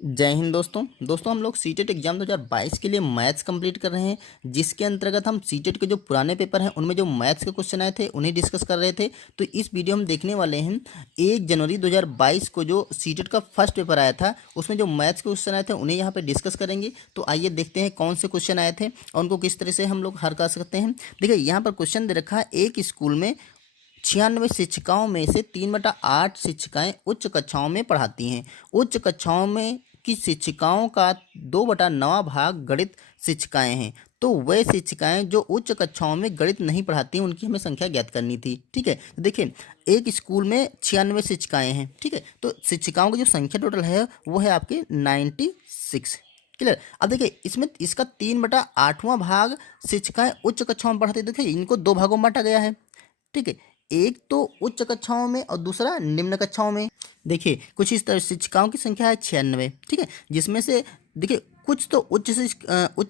जय हिंद दोस्तों हम लोग सीटेट एग्जाम 2022 के लिए मैथ्स कंप्लीट कर रहे हैं, जिसके अंतर्गत हम सीटेट के जो पुराने पेपर हैं उनमें जो मैथ्स के क्वेश्चन आए थे उन्हें डिस्कस कर रहे थे। तो इस वीडियो हम देखने वाले हैं 1 जनवरी 2022 को जो सीटेट का फर्स्ट पेपर आया था उसमें जो मैथ्स के क्वेश्चन आए थे उन्हें यहाँ पर डिस्कस करेंगे। तो आइए देखते हैं कौन से क्वेश्चन आए थे और उनको किस तरह से हम लोग हल कर सकते हैं। देखिए यहाँ पर क्वेश्चन दे रखा है, एक स्कूल में 96 शिक्षिकाओं में से 3/8 शिक्षिकाएं उच्च कक्षाओं में पढ़ाती हैं। उच्च कक्षाओं में की शिक्षिकाओं का 2/9 भाग गणित शिक्षिकाएं हैं। तो वह शिक्षिकाएं जो उच्च कक्षाओं में गणित नहीं पढ़ाती हैं उनकी हमें संख्या ज्ञात करनी थी। ठीक है, तो देखिए एक स्कूल में 96 शिक्षिकाएं हैं। ठीक है, तो शिक्षिकाओं की जो संख्या टोटल है वो है आपके 96। क्लियर। अब देखिए इसमें इसका 3/8वां भाग शिक्षिकाएं उच्च कक्षाओं में पढ़ाती है। देखिए इनको दो भागों में बांटा गया है। ठीक है, एक तो उच्च कक्षाओं में और दूसरा निम्न कक्षाओं में। देखिए कुछ इस तरह शिक्षिकाओं की संख्या है 96। ठीक है, जिसमें से देखिए कुछ तो उच्च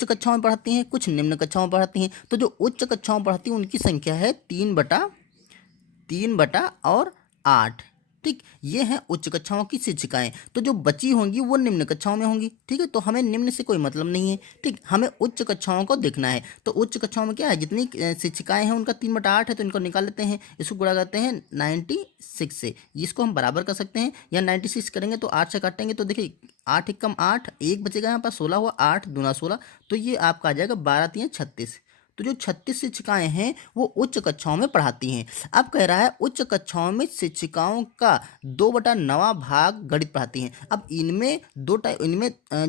कक्षाओं में पढ़ाती हैं, कुछ निम्न कक्षाओं में पढ़ाती हैं। तो जो उच्च कक्षाओं में पढ़ाती हैं उनकी संख्या है 3/8। ठीक, ये हैं उच्च कक्षाओं की शिक्षिकाएं। तो जो बची होंगी वो निम्न कक्षाओं में होंगी। ठीक है, तो हमें निम्न से कोई मतलब नहीं है। ठीक, हमें उच्च कक्षाओं को देखना है। तो उच्च कक्षाओं में क्या है, जितनी शिक्षिकाएं हैं उनका 3/8 है, तो इनको निकाल लेते हैं। इसको गुणा करते हैं 96 से, इसको हम बराबर कर सकते हैं। या 96 करेंगे तो 8 से काटेंगे तो देखिए 8 एकम 8, एक बचेगा यहाँ पर 16 हुआ, 8 दूना 16, तो ये आपका आ जाएगा 12×3 = 36। तो जो 36 शिक्षिकाएं हैं वो उच्च कक्षाओं में पढ़ाती हैं। अब कह रहा है उच्च कक्षाओं में शिक्षिकाओं का 2/9 भाग गणित पढ़ाती हैं। अब इनमें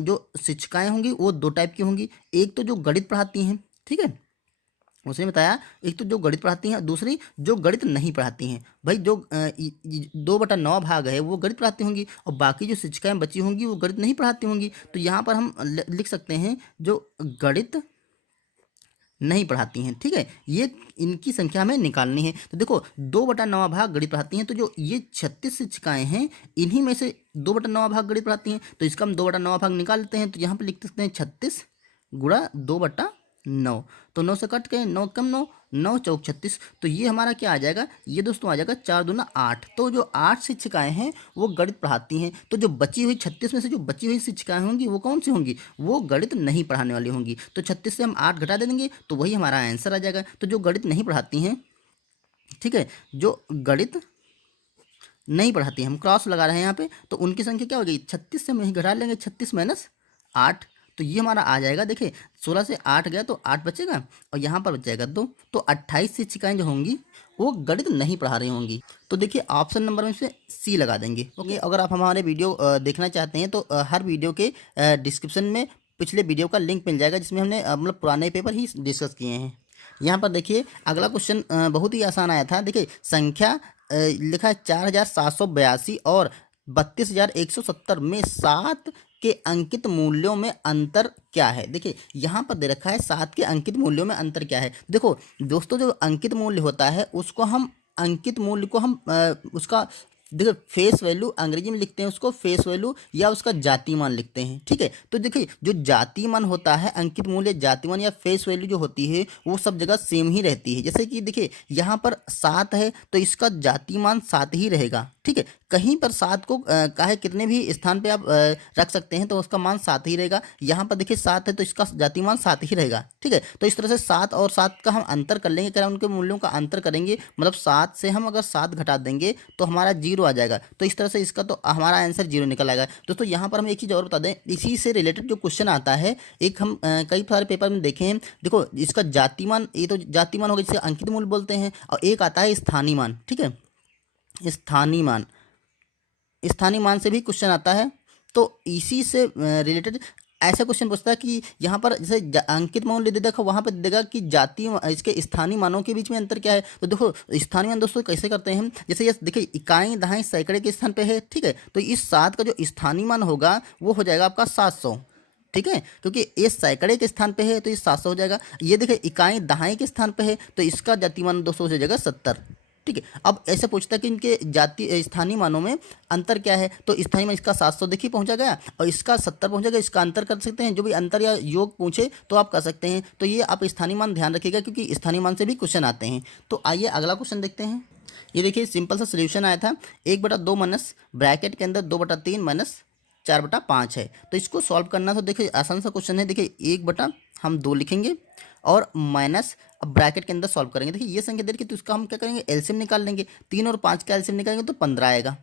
जो शिक्षिकाएं होंगी वो दो टाइप की होंगी। एक तो जो गणित पढ़ाती हैं, ठीक है, उसने बताया एक तो जो गणित पढ़ाती हैं, दूसरी जो गणित नहीं पढ़ाती हैं। भाई जो 2/9 भाग है वो गणित पढ़ाती होंगी और बाकी जो शिक्षिकाएं बची होंगी वो गणित नहीं पढ़ाती होंगी। तो यहाँ पर हम लिख सकते हैं जो गणित नहीं पढ़ाती हैं। ठीक है, ये इनकी संख्या हमें निकालनी है। तो देखो 2/9 भाग गणित पढ़ाती हैं, तो जो ये 36 शिक्षिकाएं हैं इन्हीं में से 2/9 भाग गणित पढ़ाती हैं। तो इसका हम 2/9 भाग निकाल लेते हैं। तो यहाँ पे लिख सकते हैं 36 गुणा 2/9। तो 9 से कट के 9 कम 9, 9 चौक 36। तो ये हमारा क्या आ जाएगा, ये दोस्तों आ जाएगा 4 दूना 8। तो जो 8 शिक्षिकाएं हैं वो गणित पढ़ाती हैं। तो जो बची हुई 36 में से जो बची हुई शिक्षिकाएं होंगी वो कौन सी होंगी, वो गणित नहीं पढ़ाने वाली होंगी। तो 36 से हम 8 घटा दे देंगे तो वही हमारा आंसर आ जाएगा। तो जो गणित नहीं पढ़ाती हैं, ठीक है, जो गणित नहीं पढ़ाती हैं, हम क्रॉस लगा रहे हैं यहाँ पे, तो उनकी संख्या क्या हो गई, 36 से हम यही घटा लेंगे, 36 - 8। तो ये हमारा आ जाएगा, देखिए 16 से 8 गया तो 8 बचेगा और यहाँ पर बच जाएगा 2। तो 28 शिक्षिकाएं जो होंगी वो गणित नहीं पढ़ा रही होंगी। तो देखिए ऑप्शन नंबर में से सी लगा देंगे। ओके, अगर आप हमारे वीडियो देखना चाहते हैं तो हर वीडियो के डिस्क्रिप्शन में पिछले वीडियो का लिंक मिल जाएगा, जिसमें हमने मतलब पुराने पेपर ही डिस्कस किए हैं। यहाँ पर देखिए अगला क्वेश्चन बहुत ही आसान आया था। देखिए संख्या लिखा है 4782 और 32,170 में 7 के अंकित मूल्यों में अंतर क्या है। देखिए यहाँ पर दे रखा है 7 के अंकित मूल्यों में अंतर क्या है। देखो दोस्तों, जो अंकित मूल्य होता है उसको हम अंकित मूल्य को हम उसका देखिए फेस वैल्यू अंग्रेजी में लिखते हैं, उसको फेस वैल्यू या उसका जाति मान लिखते हैं। ठीक है, तो देखिए जो जाति मान होता है, अंकित मूल्य, जाति मान या फेस वैल्यू जो होती है वो सब जगह सेम ही रहती है। जैसे कि देखिए यहाँ पर 7 है तो इसका जाति मान 7 ही रहेगा। ठीक है, कहीं पर 7 को काहे कितने भी स्थान पे आप रख सकते हैं तो उसका मान 7 ही रहेगा। यहाँ पर देखिए 7 है तो इसका जाति मान 7 ही रहेगा। ठीक है, तो इस तरह से 7 और 7 का हम अंतर कर लेंगे, क्या उनके मूल्यों का अंतर करेंगे, मतलब 7 से हम अगर 7 घटा देंगे तो हमारा 0 आ जाएगा। तो इस तरह से इसका तो हमारा आंसर 0 निकल आएगा। दोस्तों यहाँ पर हम एक चीज़ और बता दें, इसी से रिलेटेड जो क्वेश्चन आता है, एक हम कई सारे पेपर में देखे हैं। देखो इसका जातिमान, ये तो जातिमान होगा जिसे अंकित मूल्य बोलते हैं, और एक आता है स्थानीय मान। ठीक है, स्थानीय मान से भी क्वेश्चन आता है। तो इसी से रिलेटेड ऐसा क्वेश्चन पूछता है कि यहाँ पर जैसे अंकित मूल्य दे देखो, वहाँ पर देगा कि इसके स्थानीय मानों के बीच में अंतर क्या है। तो देखो स्थानीय मान दोस्तों कैसे करते हैं हम, जैसे ये देखिए इकाई दहाई सैकड़े के स्थान पे है। ठीक है, तो इस 7 का जो स्थानीय मान होगा वो हो जाएगा आपका 700। ठीक है, क्योंकि ये सैकड़े के स्थान पे है तो ये 700 हो जाएगा। ये देखिए इकाई दहाई के स्थान पे है तो इसका जाति मान 200 हो जाएगा 70। ठीक है, अब ऐसे पूछता है कि इनके स्थानीय मानों में अंतर क्या है। तो स्थानीय मान इसका 700 देखिए पहुंचा गया और इसका 70 पहुंचा गया। इसका अंतर कर सकते हैं, जो भी अंतर या योग पूछे तो आप कर सकते हैं। तो ये आप स्थानीय मान ध्यान रखिएगा क्योंकि स्थानीय मान से भी क्वेश्चन आते हैं। तो आइए अगला क्वेश्चन देखते हैं। ये देखिए सिंपल सा सोल्यूशन आया था, 1/2 माइनस ब्रैकेट के अंदर 2/3 माइनस 4/5 है। तो इसको सॉल्व करना तो देखिए आसान सा क्वेश्चन है। देखिए 1/, हम 2 लिखेंगे और माइनस, अब ब्रैकेट के अंदर सॉल्व करेंगे। देखिए ये संख्या दे रखी है तो इसका हम क्या करेंगे, एलसीएम निकाल लेंगे। 3 और 5 का एलसीएम निकालेंगे तो 15 आएगा।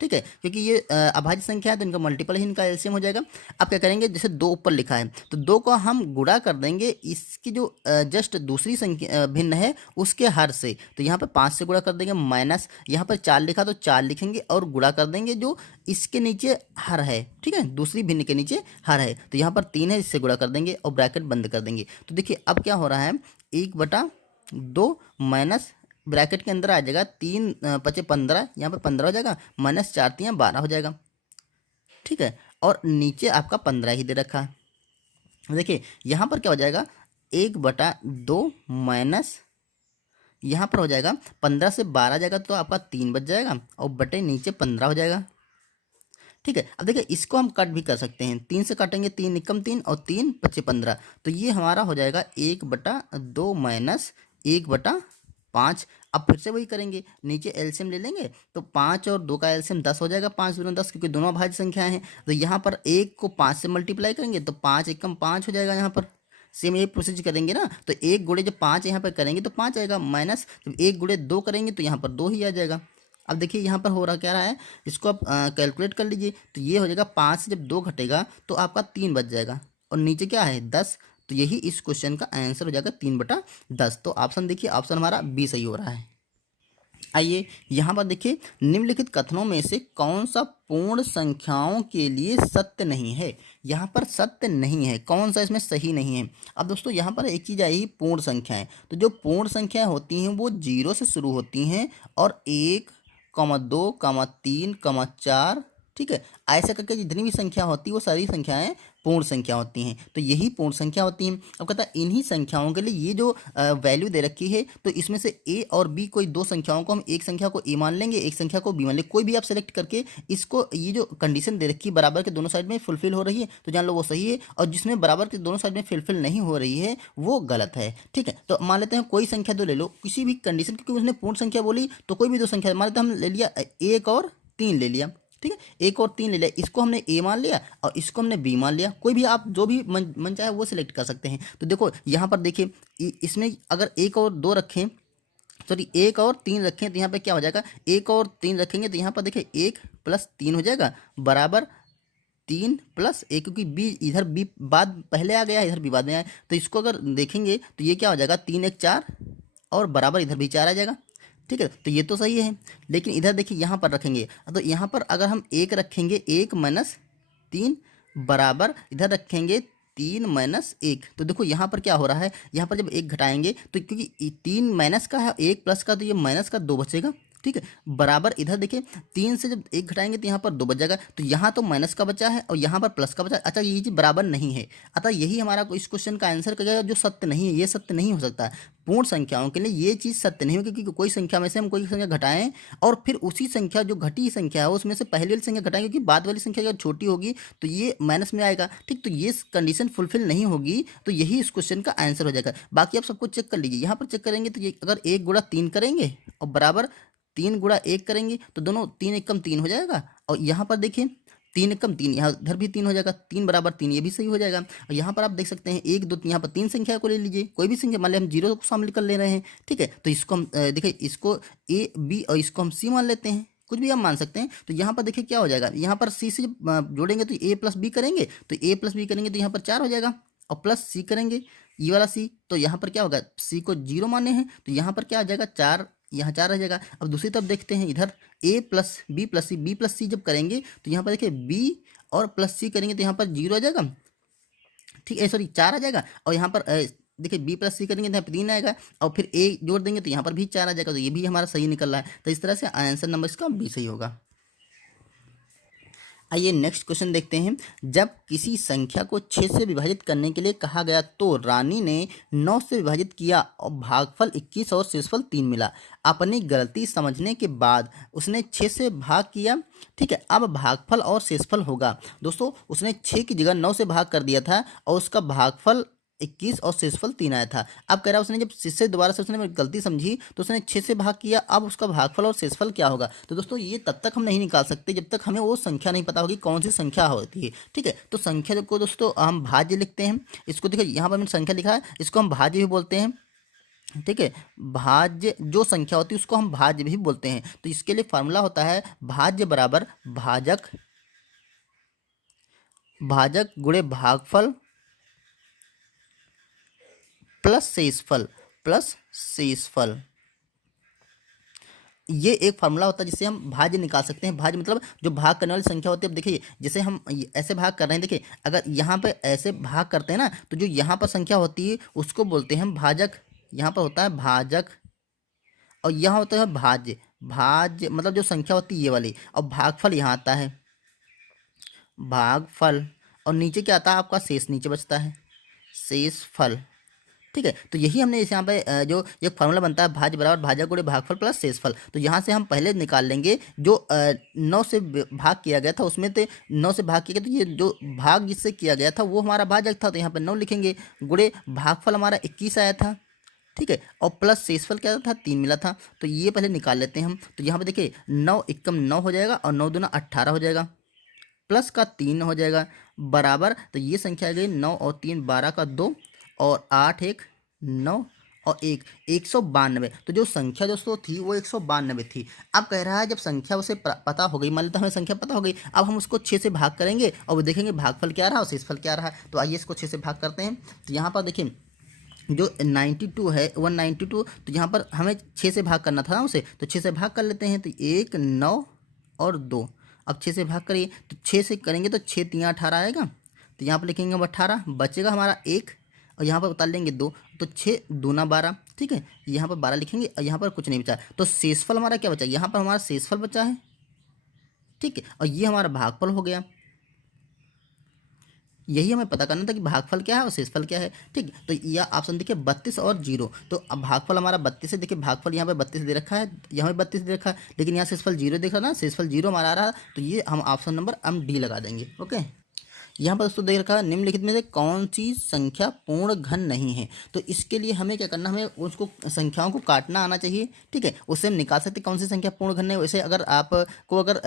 ठीक है, क्योंकि ये अभाज्य संख्या है तो इनका मल्टीपल ही इनका एलसीएम हो जाएगा। अब क्या करेंगे, जैसे 2 ऊपर लिखा है तो 2 को हम गुणा कर देंगे इसकी जो जस्ट दूसरी संख्या भिन्न है उसके हर से। तो यहाँ पर 5 से गुणा कर देंगे, माइनस यहाँ पर 4 लिखा तो 4 लिखेंगे और गुणा कर देंगे जो इसके नीचे हर है। ठीक है, दूसरी भिन्न के नीचे हर है तो यहाँ पर 3 है, इससे गुणा कर देंगे और ब्रैकेट बंद कर देंगे। तो देखिए अब क्या हो रहा है, 1/2 माइनस ब्रैकेट के अंदर आ जाएगा 3 5 15, यहाँ पर 15 हो जाएगा, माइनस 4 3 12 हो जाएगा। ठीक है, और नीचे आपका 15 ही दे रखा है। देखिए यहाँ पर क्या हो जाएगा, 1/2 माइनस यहाँ पर हो जाएगा 15 से 12 जाएगा तो आपका 3 बच जाएगा और बटे नीचे 15 हो जाएगा। ठीक है, अब देखिए इसको हम कट भी कर सकते हैं, 3 से काटेंगे, 3 एकम 3 और 3 5 15, तो ये हमारा हो जाएगा 1/2 माइनस 1/5। अब फिर से वही करेंगे, नीचे एलसीएम ले लेंगे तो 5 और 2 का एलसीएम 10 हो जाएगा, 5 दूनी 10, क्योंकि दोनों अभाज्य संख्याएं हैं। तो यहाँ पर 1 को 5 से मल्टीप्लाई करेंगे तो 5 एकम 5 हो जाएगा। यहाँ पर सेम ये प्रोसीजर करेंगे ना, तो 1 गुणे जब 5 यहाँ पर करेंगे तो 5 आएगा, माइनस जब 1 गुणे 2 करेंगे तो यहाँ पर 2 ही आ जाएगा। अब देखिए यहाँ पर हो रहा क्या रहा है, इसको आप कैलकुलेट कर लीजिए तो ये हो जाएगा 5 से जब 2 घटेगा तो आपका 3 बच जाएगा और नीचे क्या है 10। तो यही इस क्वेश्चन का आंसर हो जाएगा 3/10। तो ऑप्शन देखिए, ऑप्शन हमारा बी सही हो रहा है। आइए यहाँ पर देखिए, निम्नलिखित कथनों में से कौन सा पूर्ण संख्याओं के लिए सत्य नहीं है। यहाँ पर सत्य नहीं है, कौन सा इसमें सही नहीं है। अब दोस्तों यहाँ पर एक चीज़ आई, पूर्ण संख्याएं। तो जो पूर्ण संख्याएं होती हैं वो 0 से शुरू होती हैं और 1, 2, 3, 4, ठीक है, ऐसा करके जितनी भी संख्या होती है वो सारी संख्याएं पूर्ण संख्या होती हैं। तो यही पूर्ण संख्या होती हैं। अब कहता है इन्हीं संख्याओं के लिए ये जो वैल्यू दे रखी है तो इसमें से ए और बी, कोई दो संख्याओं को हम एक संख्या को ए मान लेंगे, एक संख्या को बी मान लेंगे, कोई भी आप सेलेक्ट करके इसको, ये जो कंडीशन दे रखी है बराबर के दोनों साइड में फुलफिल हो रही है तो जान लो वो सही है, और जिसमें बराबर के दोनों साइड में फुलफिल नहीं हो रही है वो गलत है। ठीक है, तो मान लेते हैं कोई संख्या दो ले लो, किसी भी कंडीशन, क्योंकि उसने पूर्ण संख्या बोली तो कोई भी दो संख्या मान लेते हैं, हम ले लिया 1 और 3 ले लिया। ठीक है, 1 और 3 ले लिया, इसको हमने ए मान लिया और इसको हमने बी मान लिया। कोई भी आप जो भी मन चाहे वो सिलेक्ट कर सकते हैं। तो देखो यहाँ पर देखिए, इसमें अगर 1 और 2 रखें, सॉरी 1 और 3 रखें तो यहाँ पे क्या हो जाएगा, 1 और 3 रखेंगे तो यहाँ पर देखिए 1 + 3 हो जाएगा बराबर 3 + 1, क्योंकि बी इधर बी बाद पहले आ गया, इधर बी बाद में आया। तो इसको अगर देखेंगे तो ये क्या हो जाएगा, 3 1 4 और बराबर इधर भी 4 आ जाएगा। ठीक है, तो ये तो सही है। लेकिन इधर देखिए यहाँ पर रखेंगे तो यहाँ पर अगर हम 1 रखेंगे, 1 - 3 बराबर इधर रखेंगे 3 - 1, तो देखो यहाँ पर क्या हो रहा है, यहाँ पर जब 1 घटाएंगे तो क्योंकि 3 माइनस का है, 1 प्लस का, तो ये माइनस का 2 बचेगा। ठीक है, बराबर इधर देखिए 3 से जब 1 घटाएंगे तो यहाँ पर 2 बच जाएगा, तो यहाँ तो माइनस का बचा है और यहाँ पर प्लस का बचा है। अच्छा, ये चीज़ बराबर नहीं है, अतः यही हमारा इस क्वेश्चन का आंसर करेगा जो सत्य नहीं है। ये सत्य नहीं हो सकता, पूर्ण संख्याओं के लिए ये चीज़ सत्य नहीं होगी, क्योंकि कोई संख्या में से हम कोई संख्या घटाएं और फिर उसी संख्या जो घटी संख्या है उसमें से पहले वाली संख्या घटाएंगे, क्योंकि बाद वाली संख्या अगर छोटी होगी तो ये माइनस में आएगा। ठीक, तो ये कंडीशन फुलफिल नहीं होगी, तो यही इस क्वेश्चन का आंसर हो जाएगा। बाकी आप सबको चेक कर लीजिए, यहाँ पर चेक करेंगे तो ये अगर 1 × 3 करेंगे और बराबर 3 × 1 करेंगे तो दोनों 3 एकम 3 हो जाएगा, और यहाँ पर देखिए 3 एकम 3, यहाँ इधर भी 3 हो जाएगा, 3 बराबर 3 ये भी सही हो जाएगा। और यहाँ पर आप देख सकते हैं 1 2 3, यहाँ पर 3 संख्या को ले लीजिए, कोई भी संख्या, मान लिया हम 0 को शामिल कर ले रहे हैं। ठीक है, तो इसको हम देखिए, इसको ए बी और इसको हम सी मान लेते हैं, कुछ भी हम मान सकते हैं। तो यहाँ पर देखिए क्या हो जाएगा, यहाँ पर सी से जब जोड़ेंगे तो ए + बी करेंगे तो ए + बी करेंगे तो यहाँ पर 4 हो जाएगा, और प्लस सी करेंगे ये वाला सी, तो यहाँ पर क्या होगा, सी को 0 माने हैं तो यहाँ पर क्या आ जाएगा 4, यहाँ 4 रह जाएगा। अब दूसरी तरफ देखते हैं, इधर a + b + c, b + c जब करेंगे तो यहाँ पर देखिए b और प्लस c करेंगे तो यहाँ पर 0 आ जाएगा। ठीक है, सॉरी 4 आ जाएगा, और यहाँ पर देखिए b + c करेंगे तो यहाँ पर 3 आएगा, और फिर a जोड़ देंगे तो यहाँ पर भी 4 आ जाएगा। तो ये भी हमारा सही निकल रहा है। तो इस तरह से आंसर नंबर इसका बी सही होगा। आइए नेक्स्ट क्वेश्चन देखते हैं। जब किसी संख्या को 6 से विभाजित करने के लिए कहा गया तो रानी ने 9 से विभाजित किया और भागफल 21 और शेषफल 3 मिला। अपनी गलती समझने के बाद उसने 6 से भाग किया। ठीक है, अब भागफल और शेषफल होगा। दोस्तों उसने 6 की जगह 9 से भाग कर दिया था और उसका भागफल 21 और शेषफल 3 आया था। अब कह रहा है उसने जब इससे दोबारा से उसने गलती समझी तो उसने 6 से भाग किया, अब उसका भागफल और शेषफल क्या होगा। तो दोस्तों ये तब तक हम नहीं निकाल सकते जब तक हमें वो संख्या नहीं पता होगी कौन सी संख्या होती है। ठीक है, तो संख्या को दोस्तों हम भाज्य लिखते हैं। इसको देखो यहाँ पर मैंने संख्या लिखा है, इसको हम भाज्य भी बोलते हैं। ठीक है, भाज्य जो संख्या होती है उसको हम भाज्य भी बोलते हैं। तो इसके लिए फार्मूला होता है भाज्य बराबर भाजक, भाजक गुणे भागफल प्लस शेषफल, प्लस शेषफल। ये एक फार्मूला होता है जिससे हम भाज्य निकाल सकते हैं। भाज्य मतलब जो भाग करने वाली संख्या होती है। अब देखिए जैसे हम ऐसे भाग कर रहे हैं, देखिए अगर यहाँ पे ऐसे भाग करते हैं ना तो जो यहाँ पर संख्या होती है उसको बोलते हैं हम भाजक। यहाँ पर होता है भाजक और यहाँ होता है भाज्य। भाज्य मतलब जो संख्या होती है ये वाली, और भागफल यहाँ आता है भागफल, और नीचे क्या आता है आपका शेष, नीचे बचता है शेषफल। ठीक है, तो यही हमने इस यहाँ पे जो एक फार्मूला बनता है भाज्य बराबर भाजक गुणे भागफल प्लस शेषफल। तो यहाँ से हम पहले निकाल लेंगे जो 9 से भाग किया गया था उसमें, तो 9 से भाग किया गया तो ये जो भाग जिससे किया गया था वो हमारा भाजक था, तो यहाँ पे 9 लिखेंगे, गुणे भागफल हमारा 21 आया था। ठीक है, और प्लस शेषफल क्या था 3 मिला था, तो ये पहले निकाल लेते हैं हम। तो यहाँ पे देखिए 9 एकम 9 हो जाएगा और 9 दूना 18 हो जाएगा, प्लस का 3 हो जाएगा, बराबर। तो ये संख्या आ गई 9 और 3 12 का 2 और 8 1 9 और 1 192। तो जो संख्या दोस्तों थी वो 192 थी। अब कह रहा है जब संख्या उसे पता हो गई, मान लेते हमें संख्या पता हो गई, अब हम उसको 6 से भाग करेंगे और वो देखेंगे भागफल क्या रहा और शेषफल क्या रहा। तो आइए इसको 6 से भाग करते हैं। तो यहाँ पर देखिए जो 92 है 192, तो यहाँ पर हमें 6 से भाग करना था ना उसे, तो 6 से भाग कर लेते हैं। तो 1 9 और 2, अब 6 से भाग करिए तो 6 से करेंगे तो 6 3 18 आएगा, तो यहाँ पर लिखेंगे अब 18, बचेगा हमारा 1 और यहाँ पर उतार लेंगे 2, तो 6 दूना 12। ठीक है, यहाँ पर 12 लिखेंगे और यहाँ पर कुछ नहीं बचा, तो शेषफल हमारा क्या बचा, यहाँ पर हमारा शेषफल बचा है। ठीक है, और ये हमारा भागफल हो गया। यही हमें पता करना था कि भागफल क्या है और शेषफल क्या है। ठीक, तो यह ऑप्शन देखिए 32 और 0। तो अब भागफल हमारा 32 है, देखिए भागफल यहाँ पे 32 दे रखा है, यहाँ पे 32 दे रखा है, लेकिन यहाँ शेषफल 0 देख रहा ना, शेषफल 0 हमारा आ रहा है, तो ये हम ऑप्शन नंबर हम डी लगा देंगे। ओके, यहाँ पर दोस्तों देख रखा है निम्नलिखित में से कौन सी संख्या पूर्ण घन नहीं है। तो इसके लिए हमें क्या करना, हमें उसको संख्याओं को काटना आना चाहिए। ठीक है, उससे हम निकाल सकते कौन सी संख्या पूर्ण घन नहीं। वैसे अगर आपको अगर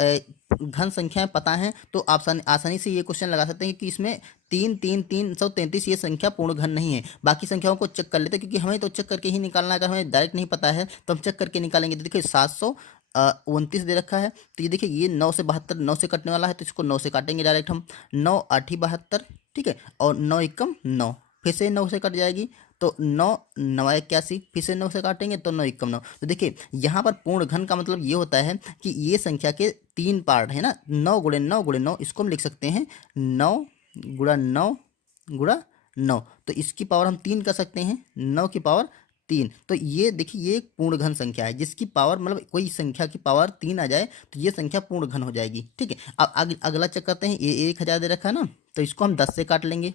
घन संख्याएं पता हैं तो आप आसानी से ये क्वेश्चन लगा सकते हैं कि इसमें 333 ये संख्या पूर्ण घन नहीं है। बाकी संख्याओं को चेक कर लेते हैं क्योंकि हमें तो चेक करके ही निकालना है, अगर हमें डायरेक्ट नहीं पता है तो हम चेक करके निकालेंगे। तो देखिए 729 दे रखा है, तो ये देखिए ये 9 से 72 9 से कटने वाला है, तो इसको 9 से काटेंगे डायरेक्ट हम, 9 8 72। ठीक है, और 9 एकम 9, फिर से 9 से कट जाएगी, तो 9 9 81, फिर से 9 से काटेंगे तो 9 एकम 9। तो देखिए यहाँ पर पूर्ण घन का मतलब ये होता है कि ये संख्या के 3 पार्ट है ना, 9 गुणे 9 गुणे 9, इसको हम लिख सकते हैं 9 गुणा 9 गुणा 9, तो इसकी पावर हम 3 कर सकते हैं, 9 की पावर 3। तो ये देखिए ये एक पूर्ण घन संख्या है जिसकी पावर मतलब कोई संख्या की पावर 3 आ जाए तो ये संख्या पूर्ण घन हो जाएगी। ठीक है, अब अगला चेक करते हैं, ये 1000 दे रखा है ना, तो इसको हम 10 से काट लेंगे,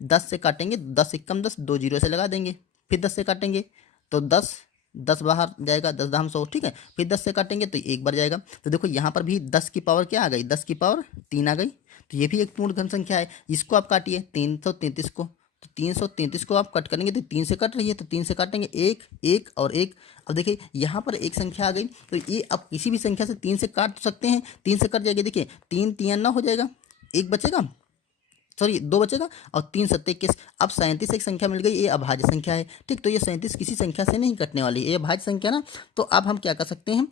10 से काटेंगे, 10 एकम 10, 2 जीरो से लगा देंगे, फिर 10 से काटेंगे तो 10 10 बाहर जाएगा, 10 दाम 100। ठीक है, फिर 10 से काटेंगे तो एक बार जाएगा। तो देखो यहाँ पर भी 10 की पावर क्या आ गई, 10 की पावर 3 आ गई, तो ये भी एक पूर्ण घन संख्या है। इसको आप काटिए 333 को, तो 333 को आप कट करेंगे तो 3 से कट रही है, तो 3 से काटेंगे 1 1 और 1। अब देखिए यहाँ पर एक संख्या आ गई, तो ये आप किसी भी संख्या से 3 से काट सकते हैं, 3 से कट जाएगी, देखिए 3 3 9 हो जाएगा, एक बचेगा, सॉरी 2 बचेगा, और 3 7 21। अब 37 एक संख्या मिल गई, ये अभाज्य संख्या है। ठीक, तो ये 37 किसी संख्या से नहीं कटने वाली, ये अभाज्य संख्या ना। तो अब हम क्या कर सकते हैं,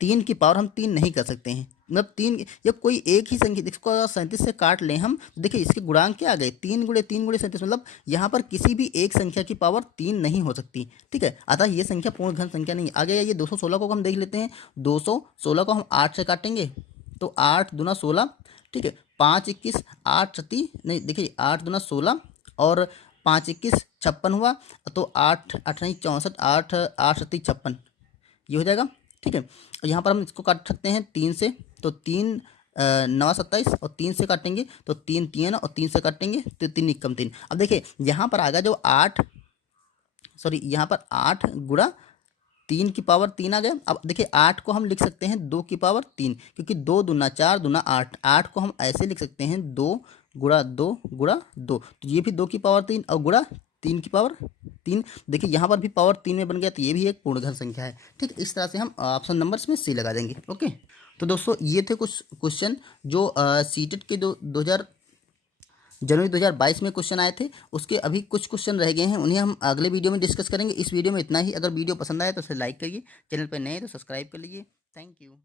3 की पावर हम 3 नहीं कर सकते हैं, मतलब 3 या कोई एक ही संख्या, इसको अगर 37 से काट लें हम, तो देखिए इसके गुणांक क्या आ गए, 3 गुणे 3 गुणे 37, मतलब यहाँ पर किसी भी एक संख्या की पावर 3 नहीं हो सकती। ठीक है, अतः ये संख्या पूर्ण घन संख्या नहीं। आगे ये 216 को हम देख लेते हैं, 216 को हम 8 से काटेंगे तो 8 दूना 16। ठीक है, 5 21 8 सती नहीं, देखिए 8 दूना 16 और 5 21 56 हुआ, तो 8 8 नहीं 64, 8 8 सती 56, ये हो जाएगा। ठीक है, और यहाँ पर हम इसको काट सकते हैं 3 से, तो 3 9 27 और 3 से काटेंगे तो 3 3 और 3 से काटेंगे तो 3 एकम 3। अब देखिए यहाँ पर आएगा जो 8, सॉरी यहाँ पर 8 गुणा 3 आ गया। अब देखिए 8 को हम लिख सकते हैं 2 की पावर 3, क्योंकि 2 दूना 4 दूना 8, 8 को हम ऐसे लिख सकते हैं 2 गुणा 2 तो ये भी 2 की पावर 3 और गुणा 3 की पावर 3। देखिए यहाँ पर भी पावर 3 में बन गया, तो ये भी एक पूर्ण घन संख्या है। ठीक, इस तरह से हम ऑप्शन नंबर्स में सी लगा देंगे। ओके, तो दोस्तों ये थे कुछ क्वेश्चन जो सीटेट के 2000 जनवरी 2022 में क्वेश्चन आए थे। उसके अभी कुछ क्वेश्चन रह गए हैं, उन्हें हम अगले वीडियो में डिस्कस करेंगे। इस वीडियो में इतना ही। अगर वीडियो पसंद आए तो उसे लाइक करिए, चैनल पर नए हैं तो सब्सक्राइब कर लीजिए। Thank you.